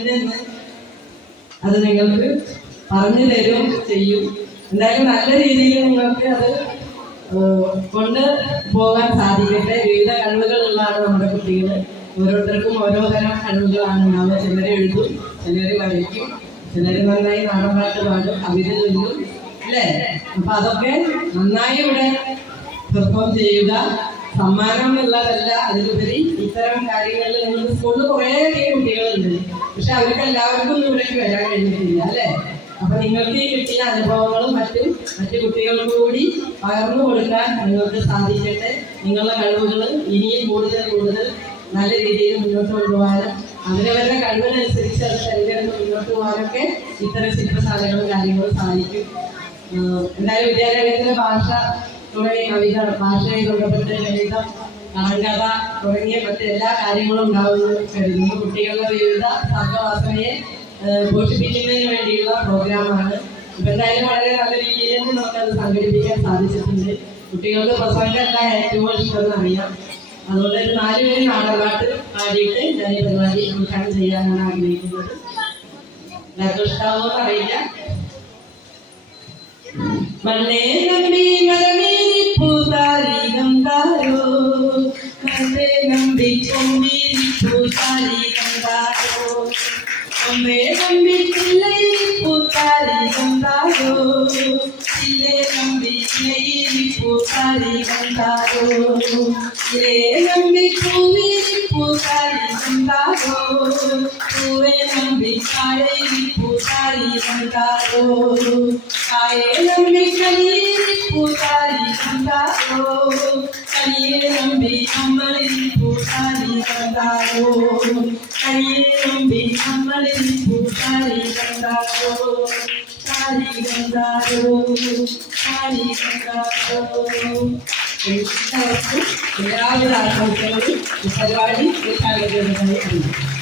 എന്തെന്ന് അത് നിങ്ങൾക്ക് പറഞ്ഞു തരും ചെയ്യും. എന്തായാലും നല്ല രീതിയിൽ നിങ്ങൾക്ക് അത് കൊണ്ട് പോകാൻ സാധിക്കട്ടെ. വിവിധ കഴിവുകളുള്ളതാണ് നമ്മുടെ കുട്ടികൾ. ഓരോരുത്തർക്കും ഓരോ തരം കഴിവുകളാണ് ഉണ്ടാവുക. ചിലർ എഴുതും, ചിലർ വരയ്ക്കും, ചിലർ നന്നായി നാടൻപാട്ട് പാടും, കവിത ചൊല്ലും, അല്ലേ? അപ്പൊ അതൊക്കെ നന്നായി ഇവിടെ പെർഫോം ചെയ്യുക. സമ്മാനം എന്നുള്ളതല്ല, അതിലുപരി ഇത്തരം കാര്യങ്ങളിൽ നിങ്ങൾ സ്കൂളിൽ കുറേയധികം കുട്ടികളുണ്ട്, പക്ഷെ അവർക്ക് എല്ലാവർക്കും ഇവിടേക്ക് വരാൻ കഴിഞ്ഞിട്ടില്ല, അല്ലേ? അപ്പൊ നിങ്ങൾക്ക് ഈ കിട്ടിയ അനുഭവങ്ങളും മറ്റു കുട്ടികൾക്ക് കൂടി പകർന്നു കൊടുക്കാൻ നിങ്ങൾക്ക് സാധിക്കട്ടെ. നിങ്ങളുടെ കഴിവുകൾ ഇനിയും കൂടുതൽ നല്ല രീതിയിൽ മുന്നോട്ട് കൊണ്ടുപോകാനും അവരവരുടെ കഴിവിനനുസരിച്ച് അത് തിരഞ്ഞെടുത്ത് മുന്നോട്ട് പോകാനൊക്കെ ഇത്തരം ശില്പശാലകളും കാര്യങ്ങളും സാധിക്കും. എന്തായാലും വിദ്യാലയത്തിലെ ഭാഷ തുടങ്ങിയ കവിത, ഭാഷയെ ബന്ധപ്പെട്ട് ഗണിതം, കഥ തുടങ്ങിയ മറ്റെല്ലാ കാര്യങ്ങളും ഉണ്ടാവുമെന്ന് കരുതുന്നു. കുട്ടികളുടെ വിവിധ സർഗവാസനയെ പോഷിപ്പിക്കുന്നതിന് വേണ്ടിയുള്ള പ്രോഗ്രാമാണ്. ഇപ്പൊ എന്തായാലും വളരെ നല്ല രീതിയിൽ നമുക്കത് സംഘടിപ്പിക്കാൻ സാധിച്ചിട്ടുണ്ട്. കുട്ടികൾക്ക് പ്രസംഗമല്ല ഏറ്റവും ഇഷ്ടമെന്ന് അറിയാം. അതുകൊണ്ട് ഒരു 4 പേര് നാടൻപാട്ട് പാടിയിട്ട് ഞാൻ ഈ പരിപാടി ഉദ്ഘാടനം ചെയ്യാനാണ് ആഗ്രഹിക്കുന്നത്. എല്ലാവർക്കും ഇഷ്ടാവോന്ന് അറിയില്ല. മണ്ണേ നമ്പി മരമേരി പൂതാരികം താരോ, മണ്ണേ നമ്പി കൊമ്പേരി പൂതാരികം താരോ, കൊമ്പേ നമ്പി ചില്ലൈരി പൂതാരികം താരോ, ചില്ലേ നമ്പി ചില്ലൈരി പൂതാരികം താരോ, ചിലേ നമ്പി പൂവേരി പൂതാരികം താരോ, പൂവേ നമ്പി കായരി പൂതാരികം താരോ, കായേ നമ്പി കനിയേരി പൂതാരികം താരോ, കനിയേ നമ്പി അമ്മളരി പൂതാരികം താരോ, കനിയേ നമ്പി അമ്മളരി പൂതാരികം താരോ, താരികം താരോ, താരികം താരോ. എല്ലാവരും എല്ലാവിധ ആശംസകളും ഈ പരിപാടി ഉദ്ഘാടനം ചെയ്യുന്നതായി അറിയിക്കും.